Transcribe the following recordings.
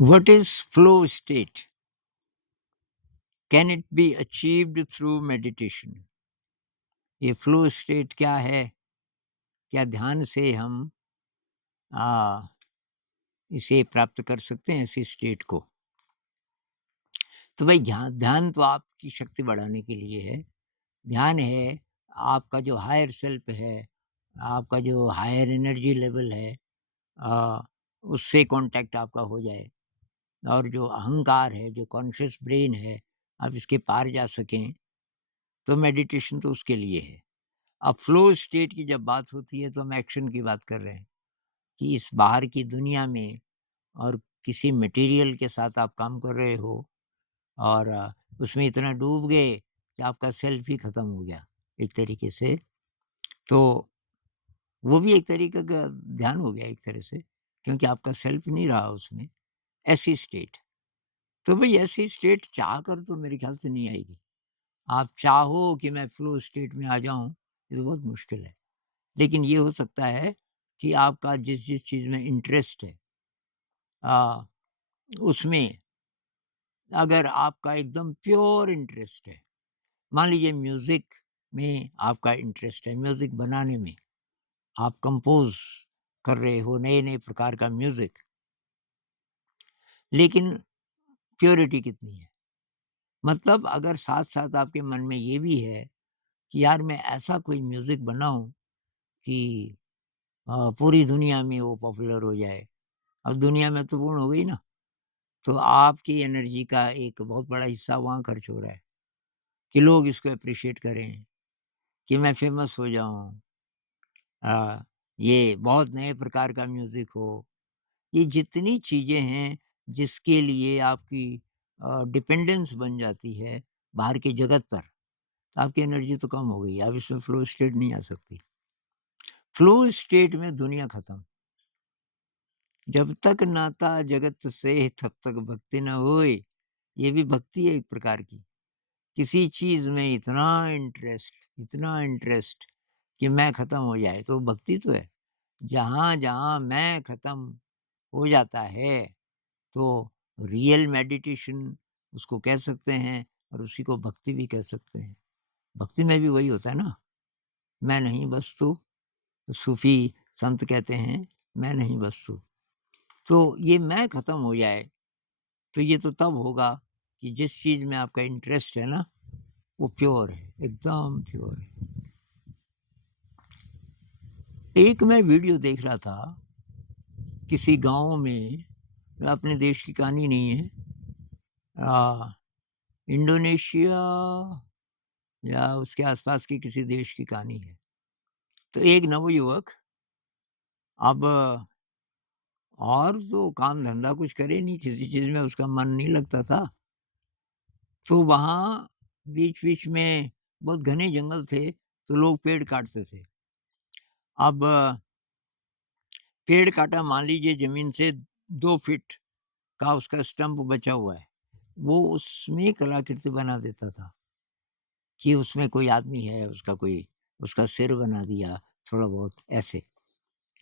What is flow state? Can it be achieved through meditation? ये flow state क्या है? क्या ध्यान से हम आ, इसे प्राप्त कर सकते हैं ऐसी स्टेट को? तो भाई ध्यान ध्यान तो आपकी शक्ति बढ़ाने के लिए है। ध्यान है आपका जो हायर सेल्फ है, आपका जो हायर एनर्जी लेवल है, आ, उससे कांटेक्ट आपका हो जाए, और जो अहंकार है, जो कॉन्शियस ब्रेन है, आप इसके पार जा सकें। तो मेडिटेशन तो उसके लिए है। अब फ्लो स्टेट की जब बात होती है तो हम एक्शन की बात कर रहे हैं कि इस बाहर की दुनिया में और किसी मटेरियल के साथ आप काम कर रहे हो, और उसमें इतना डूब गए कि आपका सेल्फ ही खत्म हो गया एक तरीके से। तो वो भी एक तरीके का ध्यान हो गया एक तरह से, क्योंकि आपका सेल्फ नहीं रहा उसमें। ऐसी स्टेट, तो भाई ऐसी स्टेट चाह कर तो मेरे ख्याल से नहीं आएगी। आप चाहो कि मैं फ्लो स्टेट में आ जाऊं, ये तो बहुत मुश्किल है। लेकिन ये हो सकता है कि आपका जिस जिस चीज़ में इंटरेस्ट है, आ, उसमें अगर आपका एकदम प्योर इंटरेस्ट है, मान लीजिए म्यूज़िक में आपका इंटरेस्ट है, म्यूज़िक बनाने में, आप कंपोज़ कर रहे हो नए-नए प्रकार का म्यूज़िक, लेकिन प्योरिटी कितनी है? मतलब अगर साथ-साथ आपके मन में ये भी है कि यार मैं ऐसा कोई म्यूज़िक बनाऊँ कि पूरी दुनिया में वो पॉपुलर हो जाए। अब दुनिया महत्वपूर्ण हो गई ना, तो आपकी एनर्जी का एक बहुत बड़ा हिस्सा वहाँ खर्च हो रहा है कि लोग इसको एप्रिशिएट करें, कि मैं फ़ेमस हो जाऊँ, अ, ये बहुत नए प्रकार का म्यूज़िक हो। ये जितनी चीज़ें हैं जिसके लिए आपकी डिपेंडेंस बन जाती है बाहर के जगत पर, तो आपकी एनर्जी तो कम हो गई, अब इसमें फ़्लो स्टेट नहीं आ सकती। फ़्लो स्टेट में दुनिया खत्म। जब तक नाता जगत से तब तक भक्ति न होए, ये भी भक्ति है एक प्रकार की। किसी चीज़ में इतना इंटरेस्ट कि मैं खत्म हो जाए, तो भक्ति तो है। जहाँ-जहाँ मैं खत्म हो जाता है, तो रियल मेडिटेशन उसको कह सकते हैं, और उसी को भक्ति भी कह सकते हैं। भक्ति में भी वही होता है ना, मैं नहीं बस तू। सूफ़ी संत कहते हैं, मैं नहीं बस तू। तो ये मैं खत्म हो जाए, तो ये तो तब होगा कि जिस चीज़ में आपका इंटरेस्ट है ना, वो प्योर है, एकदम प्योर है। एक मैं वीडियो देख रहा था, किसी गाँव में, अपने देश की कहानी नहीं है, अ, इंडोनेशिया या उसके आस-पास के किसी देश की कहानी है। तो एक नवयुवक अब और तो काम-धंधा कुछ करे नहीं, किसी चीज़ में उसका मन नहीं लगता था। तो वहाँ बीच-बीच में बहुत घने जंगल थे, तो लोग पेड़ काटते थे। अब पेड़ काटा, मान लीजिए ज़मीन से 2 फीट का उसका स्टंप बचा हुआ है, वो उसमें कलाकृति बना देता था कि उसमें कोई आदमी है, उसका कोई उसका सिर बना दिया, थोड़ा बहुत ऐसे।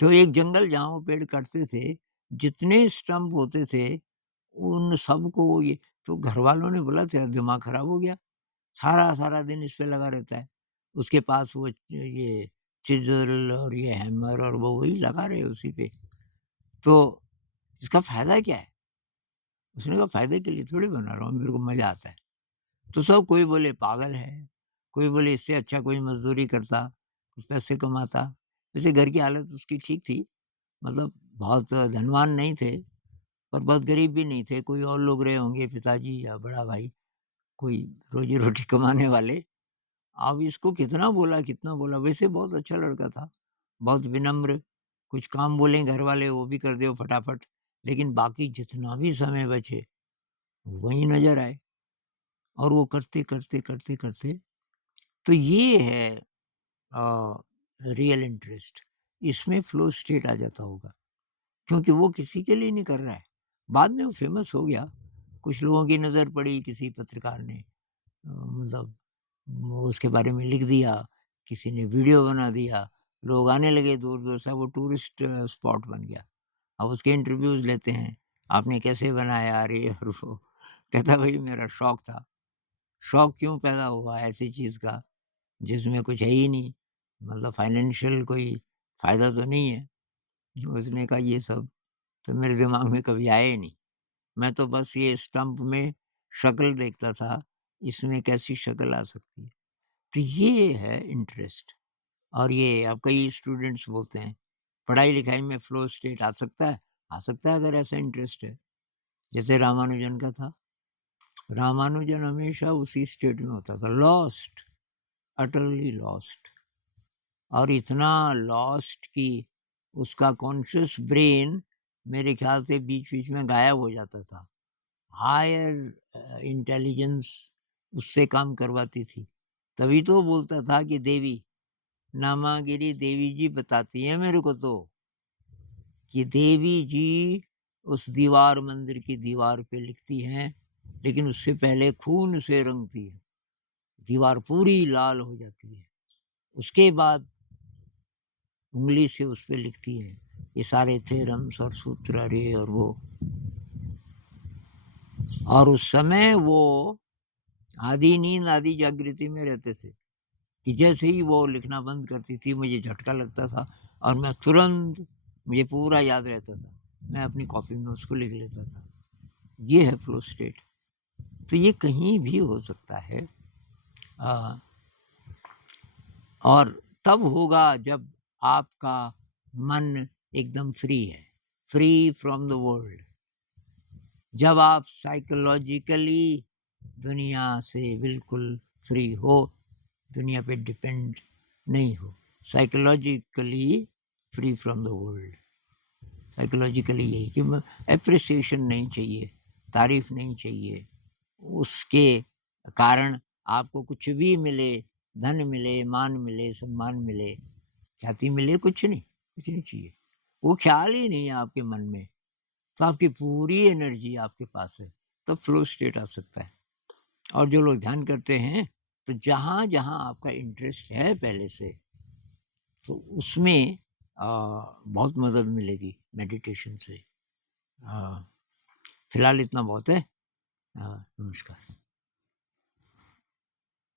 तो एक जंगल जहाँ वो पेड़ काटते थे, जितने स्टंप होते थे, उन सबको ये, तो घरवालों ने बोला तेरा दिमाग खराब हो गया, सारा-सारा दिन इस पे लगा रहता है। उसके पास वो ये चिज़ल और ये हैमर और वो वही लगा रहे उसी पे। तो इसका फ़ायदा क्या है? उसने कहा फ़ायदे के लिए थोड़ी बना रहा हूँ, मेरे को मज़ा आता है। तो सब कोई बोले पागल है, कोई बोले इससे अच्छा कोई मज़दूरी करता, कुछ पैसे कमाता। वैसे घर की हालत उसकी ठीक थी, मतलब बहुत धनवान नहीं थे, पर बहुत गरीब भी नहीं थे। कोई और लोग रहे होंगे, पिताजी या बड़ा भाई, कोई रोज़ी-रोटी कमाने वाले। अब इसको कितना बोला, वैसे बहुत अच्छा लड़का था, बहुत विनम्र, कुछ काम बोलें घरवाले वो भी कर दे फटाफट, लेकिन बाकी जितना भी समय बचे, वही नज़र आए, और वो करते, तो ये है रियल इंटरेस्ट। इसमें फ्लो स्टेट आ जाता होगा, क्योंकि वो किसी के लिए नहीं कर रहा है। बाद में वो फ़ेमस हो गया, कुछ लोगों की नज़र पड़ी, किसी पत्रकार ने मतलब वो उसके बारे में लिख दिया, किसी ने वीडियो बना दिया, लोग आने लगे दूर-दूर से, वो टूरिस्ट स्पॉट बन गया। अब उसके इंटरव्यूज़ लेते हैं, आपने कैसे बनाया? अरे यार वो कहता भाई मेरा शौक था। शौक क्यों पैदा हुआ ऐसी चीज़ का जिसमें कुछ है ही नहीं, मतलब फाइनेंशियल कोई फ़ायदा तो नहीं है। उसने कहा ये सब तो मेरे दिमाग में कभी आया ही नहीं। मैं तो बस ये स्टंप में शक्ल देखता था, इसमें कैसी शक्ल आ सकती है। तो ये है इंटरेस्ट। और ये अब कई स्टूडेंट्स बोलते हैं, पढ़ाई-लिखाई में फ़्लो स्टेट आ सकता है? आ सकता है अगर ऐसा इंटरेस्ट है। जैसे रामानुजन का था। रामानुजन हमेशा उसी स्टेट में होता था, लॉस्ट, अटरली लॉस्ट। और इतना लॉस्ट कि उसका कॉन्शियस ब्रेन मेरे ख़्याल से बीच-बीच में गायब हो जाता था। हायर इंटेलिजेंस उससे काम करवाती थी। तभी तो वो बोलता था कि देवी, नामागिरी देवी जी बताती हैं मेरे को तो, कि देवी जी उस दीवार मंदिर की दीवार पे लिखती हैं, लेकिन उससे पहले खून से रंगती है। दीवार पूरी लाल हो जाती है। उसके बाद उँगली से उस पे लिखती हैं, ये सारे थ्योरम्स और सूत्र अरे और वो। और उस समय वो आधी नींद आधी जागृति में रहते थे, कि जैसे ही वो लिखना बंद करती थी मुझे झटका लगता था और मैं तुरंत, मुझे पूरा याद रहता था। मैं अपनी कॉपी में उसको लिख लेता था। ये है फ्लो स्टेट। तो ये कहीं भी हो सकता है। अ, और तब होगा जब आपका मन एकदम फ्री है, फ्री फ्रॉम द वर्ल्ड। जब आप साइकोलॉजिकली दुनिया से बिल्कुल फ्री हो, दुनिया पे डिपेंड नहीं हो, psychologically free from the world. Psychologically यही कि एप्रिसिएशन नहीं चाहिए, तारीफ नहीं चाहिए, उसके कारण आपको कुछ भी मिले, धन मिले, मान मिले, सम्मान मिले, ख्याति मिले, कुछ नहीं चाहिए। वो ख्याल ही नहीं है आपके मन में, तो आपकी पूरी एनर्जी आपके पास है, तो फ्लो स्टेट आ सकता है। और जो लोग ध्यान करते हैं, तो जहाँ-जहाँ आपका इंटरेस्ट है पहले से, तो उसमें बहुत मदद मिलेगी मेडिटेशन से। फिलहाल इतना बहुत है। नमस्कार।